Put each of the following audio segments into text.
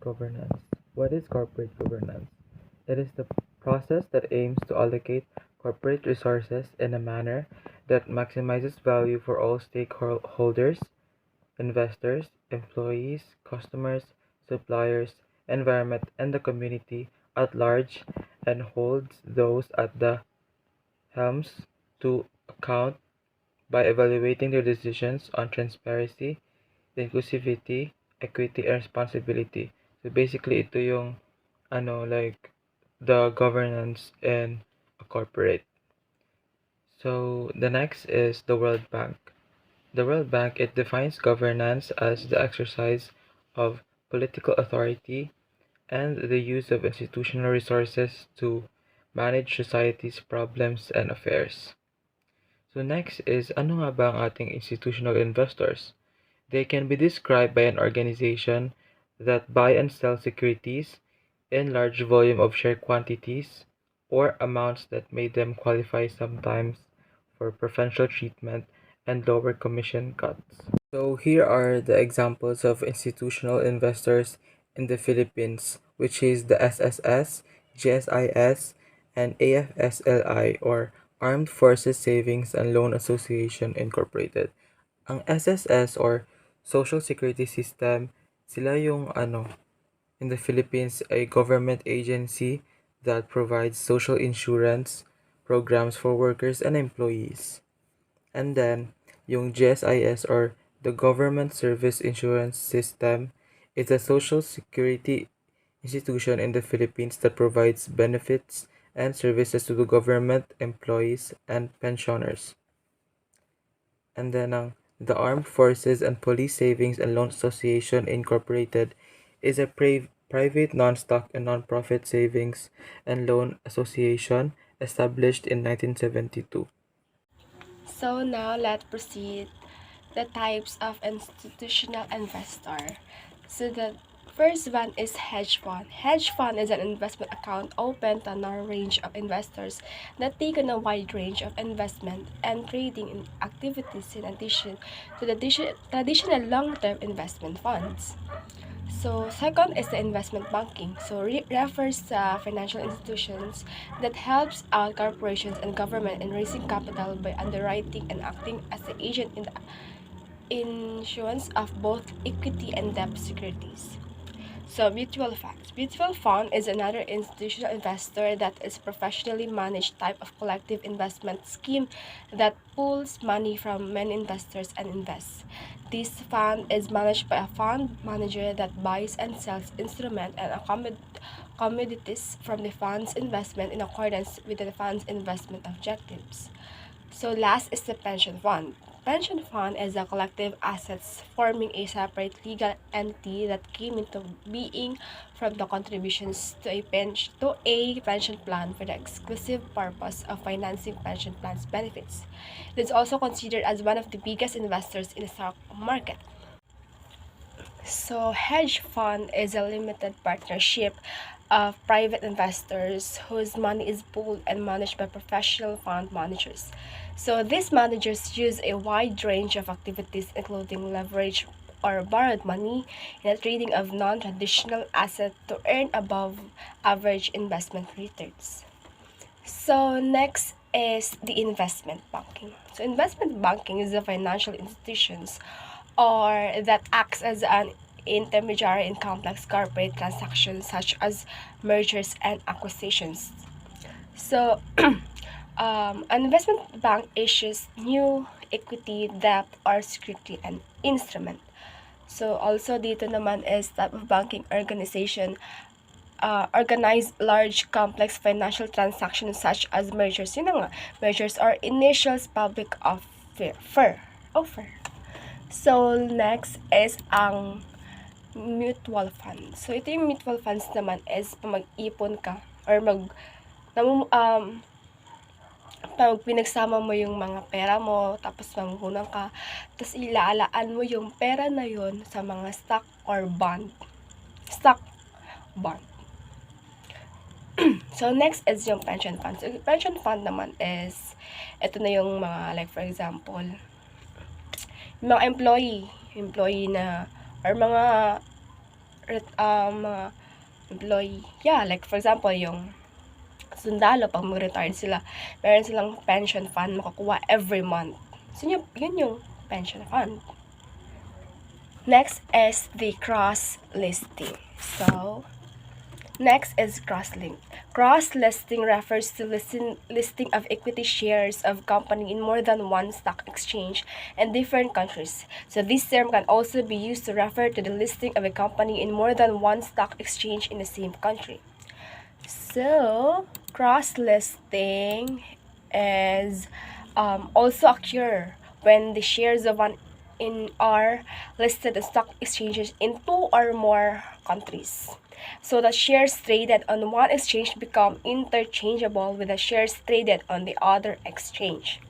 Governance. What is corporate governance? It is the process that aims to allocate corporate resources in a manner that maximizes value for all stakeholders, investors, employees, customers, suppliers, environment, and the community at large, and holds those at the helms to account by evaluating their decisions on transparency, inclusivity, equity, and responsibility. So basically, ito yung like the governance in a corporate. So the next is the World Bank. The World Bank, it defines governance as the exercise of political authority and the use of institutional resources to manage society's problems and affairs. So next is ano nga ba ang ating institutional investors? They can be described by an organization that buy and sell securities in large volume of share quantities or amounts that made them qualify sometimes for preferential treatment and lower commission cuts. So here are the examples of institutional investors in the Philippines, which is the SSS, GSIS, and AFSLI or Armed Forces Savings and Loan Association Incorporated. Ang SSS or Social Security System, sila yung in the Philippines, a government agency that provides social insurance programs for workers and employees. And then, yung GSIS or the Government Service Insurance System is a social security institution in the Philippines that provides benefits and services to the government, employees, and pensioners. And then the Armed Forces and Police Savings and Loan Association Incorporated is a private non-stock and non-profit savings and loan association established in 1972. So now let's proceed the types of institutional investor. So the first one is hedge fund. Hedge fund is an investment account open to a narrow range of investors that take on a wide range of investment and trading activities in addition to the traditional long-term investment funds. So second is the investment banking. So refers to financial institutions that helps out corporations and government in raising capital by underwriting and acting as the agent in the issuance of both equity and debt securities. So mutual funds. Mutual fund is another institutional investor that is professionally managed type of collective investment scheme that pools money from many investors and invests. This fund is managed by a fund manager that buys and sells instruments and commodities from the fund's investment in accordance with the fund's investment objectives. So last is the pension fund. Pension fund is a collective assets forming a separate legal entity that came into being from the contributions to a pension plan for the exclusive purpose of financing pension plans benefits. It is also considered as one of the biggest investors in the stock market. So hedge fund is a limited partnership of private investors whose money is pooled and managed by professional fund managers. So these managers use a wide range of activities including leverage or borrowed money in the trading of non-traditional assets to earn above average investment returns. So next is the investment banking. So investment banking is a financial institutions or that acts as an intermediary in complex corporate transactions such as mergers and acquisitions. So an investment bank issues new equity, debt, or security and instrument. So also dito naman is type of banking organization organize large complex financial transactions such as mergers. Yun na nga, mergers or initial public offer. So next is ang mutual funds. So ito yung mutual funds naman is mag-ipon ka or pag pinagsama mo yung mga pera mo, tapos manghunan ka, tapos ilaalaan mo yung pera na yun sa mga stock or bond. Stock, bond. So next is yung pension fund. So pension fund naman is, ito na yung mga, like for example, mga employee na, or mga mga employee. Yeah, like for example, yung sundalo, pag mag-retired sila, meron silang pension fund makukuha every month. So, yun yung pension fund. Next is the cross-listing. So, next is cross-link. Cross-listing refers to listing of equity shares of company in more than one stock exchange in different countries. So this term can also be used to refer to the listing of a company in more than one stock exchange in the same country. So, cross-listing is also occur when the shares of are listed in stock exchanges in 2 or more countries. So the shares traded on one exchange become interchangeable with the shares traded on the other exchange.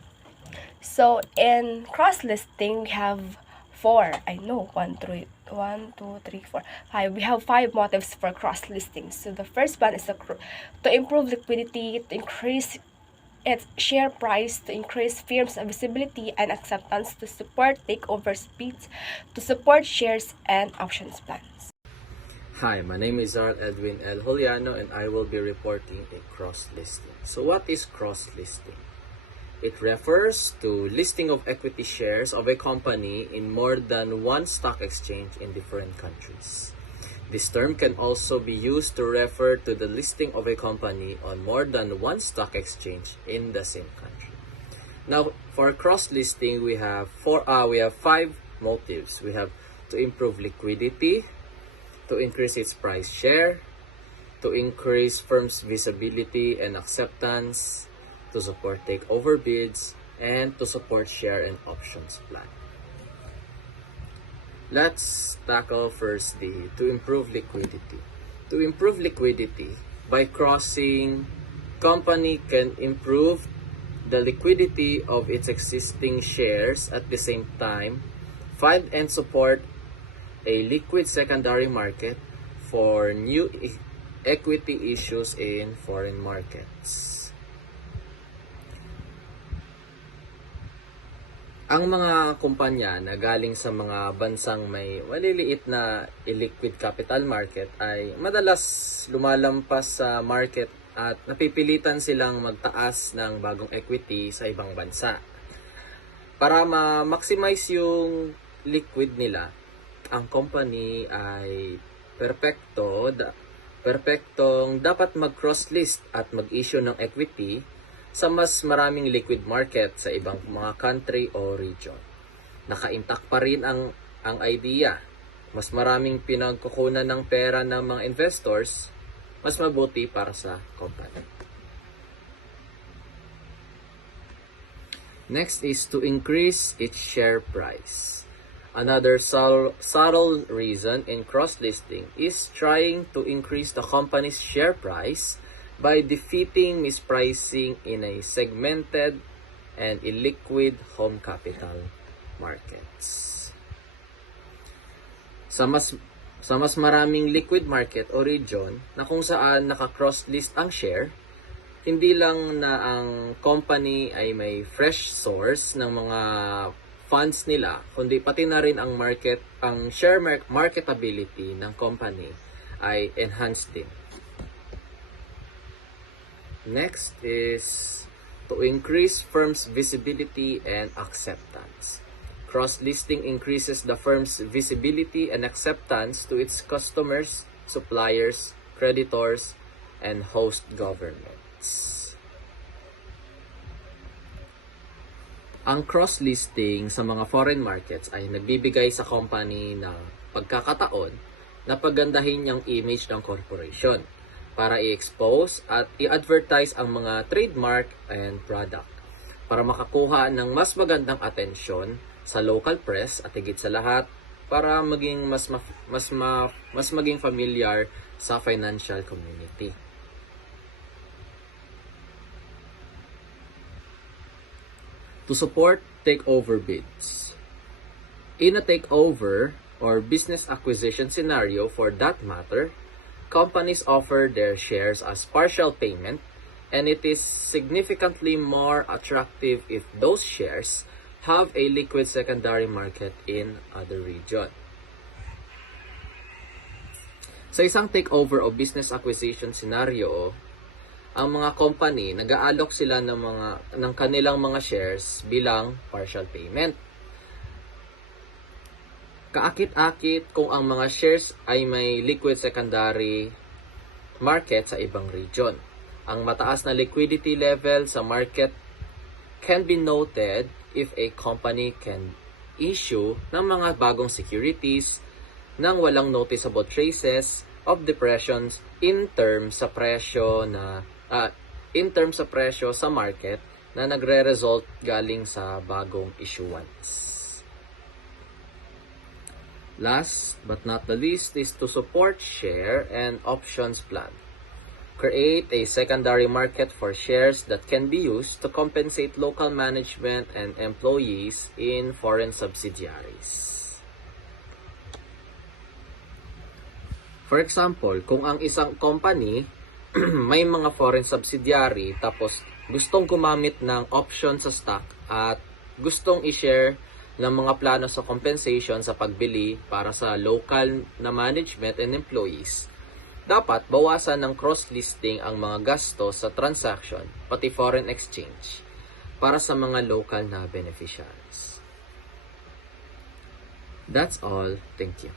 So in cross-listing, we have 4. I know 1, 2, 3, 4, 5. We have 5 motives for cross-listing. So the first one is to improve liquidity, to increase its share price, to increase firms' visibility and acceptance, to support takeover speeds, to support shares and options plans. Hi, my name is Czarl Juliano and I will be reporting a cross-listing. So what is cross-listing? It refers to listing of equity shares of a company in more than one stock exchange in different countries. This term can also be used to refer to the listing of a company on more than one stock exchange in the same country. Now, for cross-listing, we have 5 motives. We have to improve liquidity, to increase its price share, to increase firms' visibility and acceptance, to support takeover bids, and to support share and options plan. Let's tackle first to improve liquidity. To improve liquidity, by crossing, company can improve the liquidity of its existing shares at the same time, find and support a liquid secondary market for new equity issues in foreign markets. Ang mga kumpanya na galing sa mga bansang may maliliit na illiquid capital market ay madalas lumalampas sa market at napipilitan silang magtaas ng bagong equity sa ibang bansa. Para ma-maximize yung liquid nila, ang company ay perpektong dapat mag-cross-list at mag-issue ng equity sa mas maraming liquid market sa ibang mga country o region. Naka-intact pa rin ang idea. Mas maraming pinagkukunan ng pera ng mga investors, mas mabuti para sa company. Next is to increase its share price. Another subtle reason in cross-listing is trying to increase the company's share price by defeating mispricing in a segmented and illiquid home capital markets. Sa mas maraming liquid market o region na kung saan naka-cross-list ang share, hindi lang na ang company ay may fresh source ng mga funds nila, kundi pati na rin ang share marketability ng company ay enhanced din. Next is to increase firms' visibility and acceptance. Cross-listing increases the firm's visibility and acceptance to its customers, suppliers, creditors, and host governments. Ang cross-listing sa mga foreign markets ay nagbibigay sa company ng pagkakataon na pagandahin yung image ng corporation para i-expose at i-advertise ang mga trademark and product para makakuha ng mas magandang atensyon sa local press at higit sa lahat para maging mas maging familiar sa financial community. To support takeover bids. In a takeover or business acquisition scenario for that matter, companies offer their shares as partial payment, and it is significantly more attractive if those shares have a liquid secondary market in other region. Sa isang takeover o business acquisition scenario, ang mga company nag-aalok sila ng kanilang mga shares bilang partial payment. Kaakit-akit kung ang mga shares ay may liquid secondary market sa ibang region. Ang mataas na liquidity level sa market can be noted if a company can issue ng mga bagong securities nang walang noticeable traces of depressions in terms sa presyo sa market na nagre-result galing sa bagong issuance. Last but not the least is to support share and options plan. Create a secondary market for shares that can be used to compensate local management and employees in foreign subsidiaries. For example, kung ang isang company may mga foreign subsidiary tapos gustong gumamit ng option sa stock at gustong i-share ng mga plano sa compensation sa pagbili para sa local na management and employees, dapat bawasan ng cross-listing ang mga gastos sa transaction, pati foreign exchange, para sa mga local na beneficiaries. That's all. Thank you.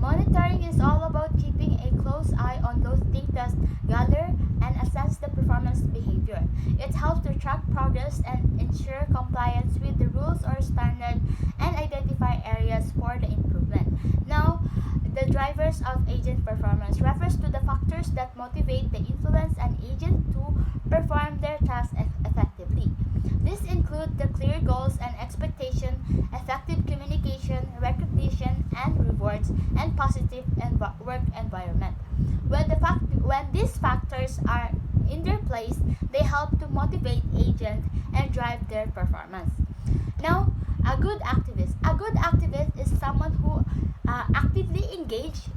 Monitoring is all about keeping a close eye on those data, gather and assess the performance behavior. It helps to track progress and ensure compliance with the rules or standard and identify areas for the improvement. Now, the drivers of agent performance refers to the factors that motivate the influence an agent to perform their tasks effectively. These include the clear goals and expectation, effective communication, recognition and rewards, and positive work environment. When these factors are in their place, they help to motivate agents and drive their performance. Now, a good activist. A good activist is someone who actively engage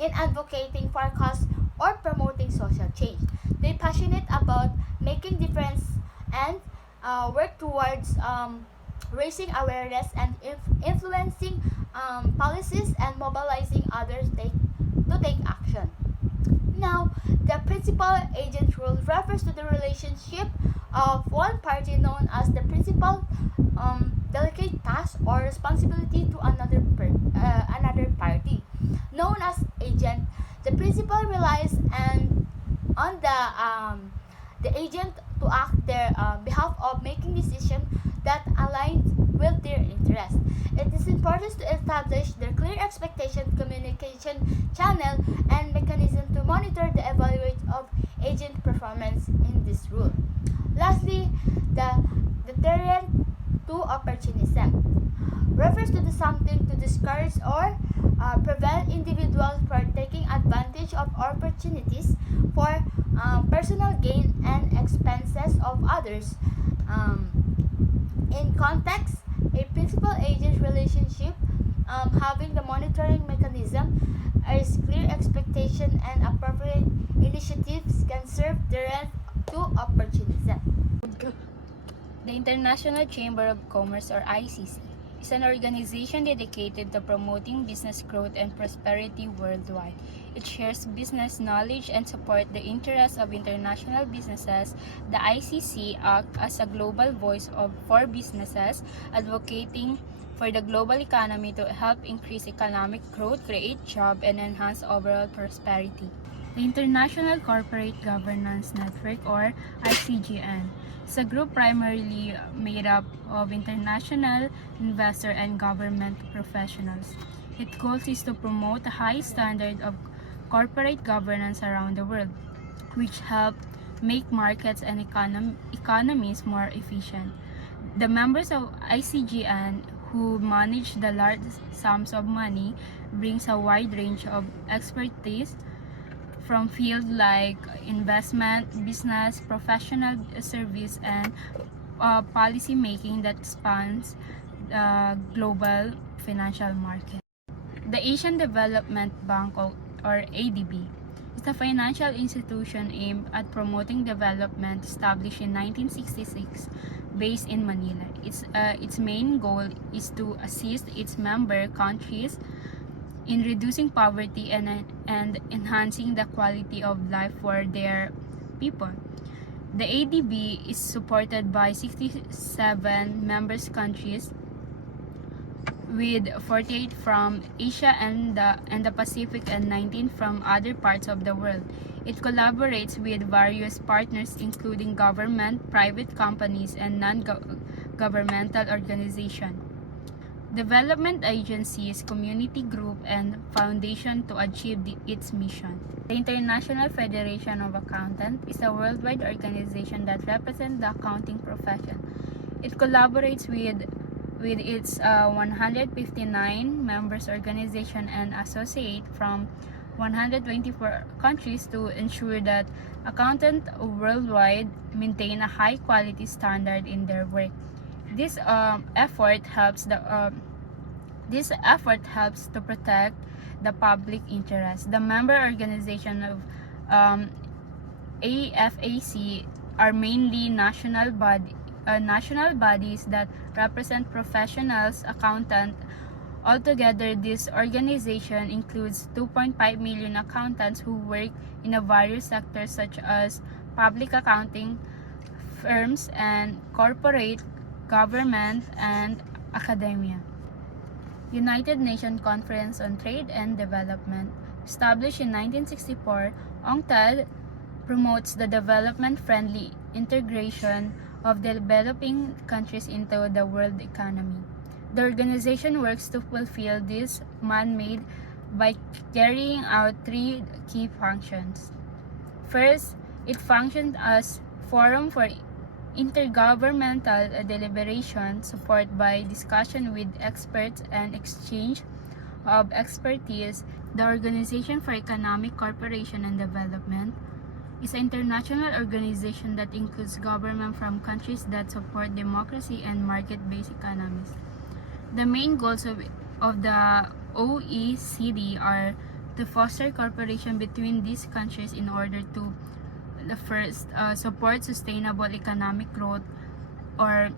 in advocating for a cause or promoting social change. They're passionate about making difference and work towards raising awareness and influencing policies and mobilizing others to take action. Now, the principal-agent rule refers to the relationship of one party known as the principal delegate task or responsibility to another party, known as agent. The principal relies on the agent to act their behalf of making decisions that align with their interests. It is important to establish the clear expectation, communication channel, and mechanism to monitor the evaluation of agent performance in this rule. Lastly, the deterrent to opportunism refers to the something to discourage or prevent individuals from taking advantage of opportunities for personal gain and expenses of others. In context, a principal-agent relationship having the monitoring mechanism is clear expectation and appropriate initiatives can serve deterrent to opportunism. The International Chamber of Commerce, or ICC, is an organization dedicated to promoting business growth and prosperity worldwide. It shares business knowledge and supports the interests of international businesses. The ICC acts as a global voice for businesses, advocating for the global economy to help increase economic growth, create jobs, and enhance overall prosperity. The International Corporate Governance Network, or ICGN, is a group primarily made up of international investor and government professionals. Its goal is to promote a high standard of corporate governance around the world, which help make markets and economies more efficient. The members of ICGN, who manage the large sums of money, brings a wide range of expertise from fields like investment, business, professional service, and policy making that spans the global financial market. The Asian Development Bank, or ADB, is a financial institution aimed at promoting development, established in 1966, based in Manila. Its main goal is to assist its member countries in reducing poverty and enhancing the quality of life for their people. The ADB is supported by 67 members countries, with 48 from Asia and the Pacific and 19 from other parts of the world. It collaborates with various partners including government, private companies, and non-governmental organizations, development agencies, community group, and foundation to achieve its mission. The International Federation of Accountants is a worldwide organization that represents the accounting profession. It collaborates with its 159 members organization and associate from 124 countries to ensure that accountants worldwide maintain a high quality standard in their work. This effort helps to protect the public interest. The member organization of AFAC are mainly national bodies that represent professionals, accountants. Altogether, this organization includes 2.5 million accountants who work in various sectors such as public accounting firms and corporate, government, and academia. United Nations Conference on Trade and Development. Established in 1964, UNCTAD promotes the development-friendly integration of developing countries into the world economy. The organization works to fulfill this mandate by carrying out three key functions. First, it functions as forum for intergovernmental deliberation, support by discussion with experts and exchange of expertise. The Organization for Economic Cooperation and Development is an international organization that includes governments from countries that support democracy and market-based economies. The main goals of the OECD are to foster cooperation between these countries in order to support sustainable economic growth, or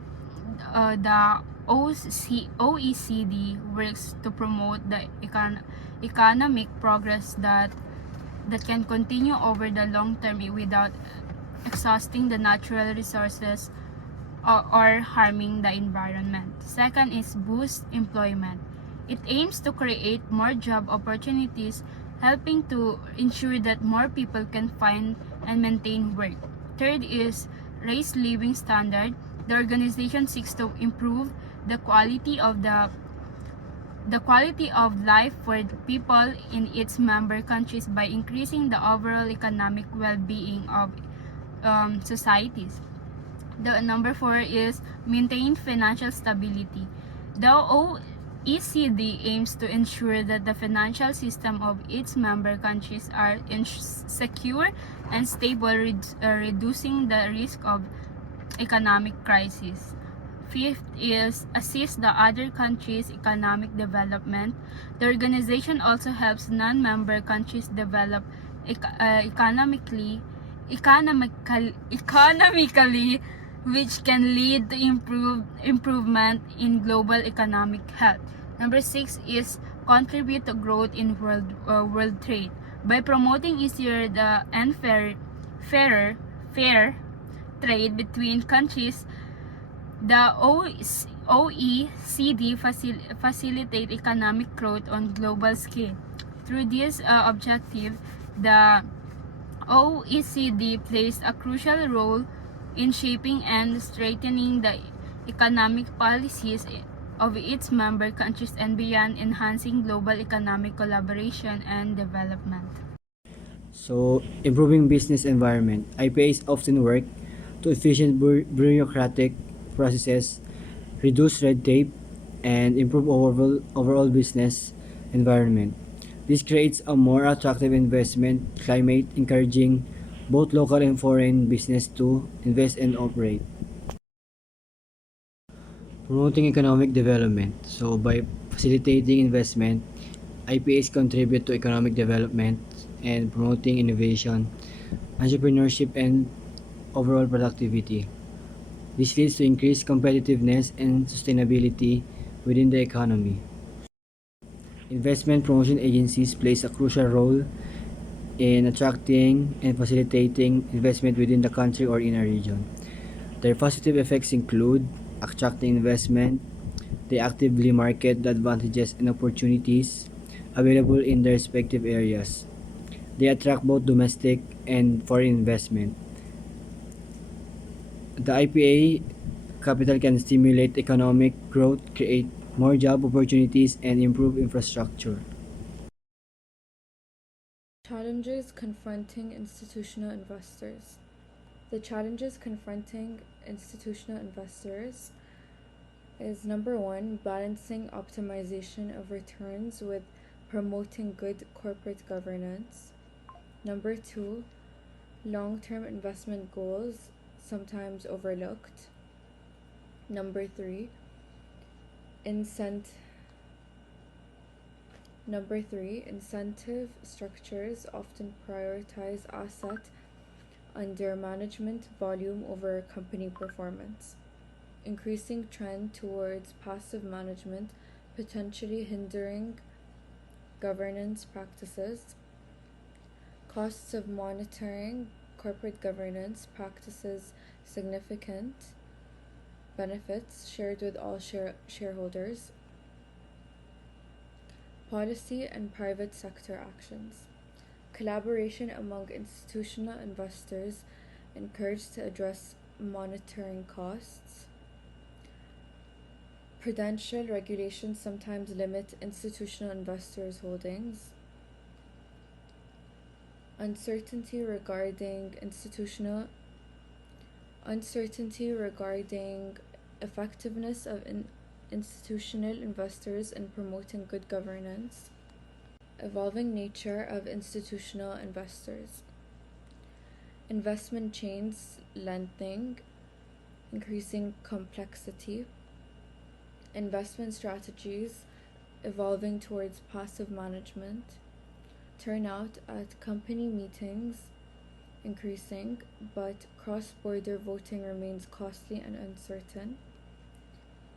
the OECD works to promote the economic progress that can continue over the long term without exhausting the natural resources or harming the environment. Second is boost employment. It aims to create more job opportunities, helping to ensure that more people can find and maintain work. Third is raise living standard. The organization seeks to improve the quality of life for the people in its member countries by increasing the overall economic well-being of societies. The number 4 is maintain financial stability. The OECD aims to ensure that the financial system of its member countries are secure and stable, reducing the risk of economic crisis. Fifth is assist the other countries' economic development. The organization also helps non-member countries develop economically, which can lead to improvement in global economic health. Number 6 is contribute to growth in world trade. By promoting easier and fair trade between countries, the OECD facilitate economic growth on global scale. Through this objective, the OECD plays a crucial role in shaping and strengthening the economic policies of its member countries and beyond, enhancing global economic collaboration and development. So, improving business environment. IPAs often work to efficient bureaucratic processes, reduce red tape, and improve overall business environment. This creates a more attractive investment climate, encouraging both local and foreign business to invest and operate. Promoting economic development. So by facilitating investment, IPAs contribute to economic development and promoting innovation, entrepreneurship, and overall productivity. This leads to increased competitiveness and sustainability within the economy. Investment promotion agencies plays a crucial role in attracting and facilitating investment within the country or in a region. Their positive effects include attracting investment. They actively market the advantages and opportunities available in their respective areas. They attract both domestic and foreign investment. The IPA capital can stimulate economic growth, create more job opportunities, and improve infrastructure. Challenges confronting institutional investors. The challenges confronting institutional investors is number one, balancing optimization of returns with promoting good corporate governance. Number two, long-term investment goals, sometimes overlooked. Number three, incentive structures often prioritize asset under management volume over company performance. Increasing trend towards passive management, potentially hindering governance practices. Costs of monitoring corporate governance practices significant. Benefits shared with all shareholders. Policy and private sector actions. Collaboration among institutional investors encouraged to address monitoring costs. Prudential regulations sometimes limit institutional investors' holdings. Uncertainty regarding effectiveness of institutional investors in promoting good governance. Evolving nature of institutional investors. Investment chains lengthening, increasing complexity. Investment strategies evolving towards passive management. Turnout at company meetings increasing, but cross-border voting remains costly and uncertain.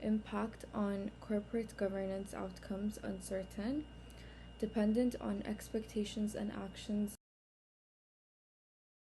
Impact on corporate governance outcomes uncertain, dependent on expectations and actions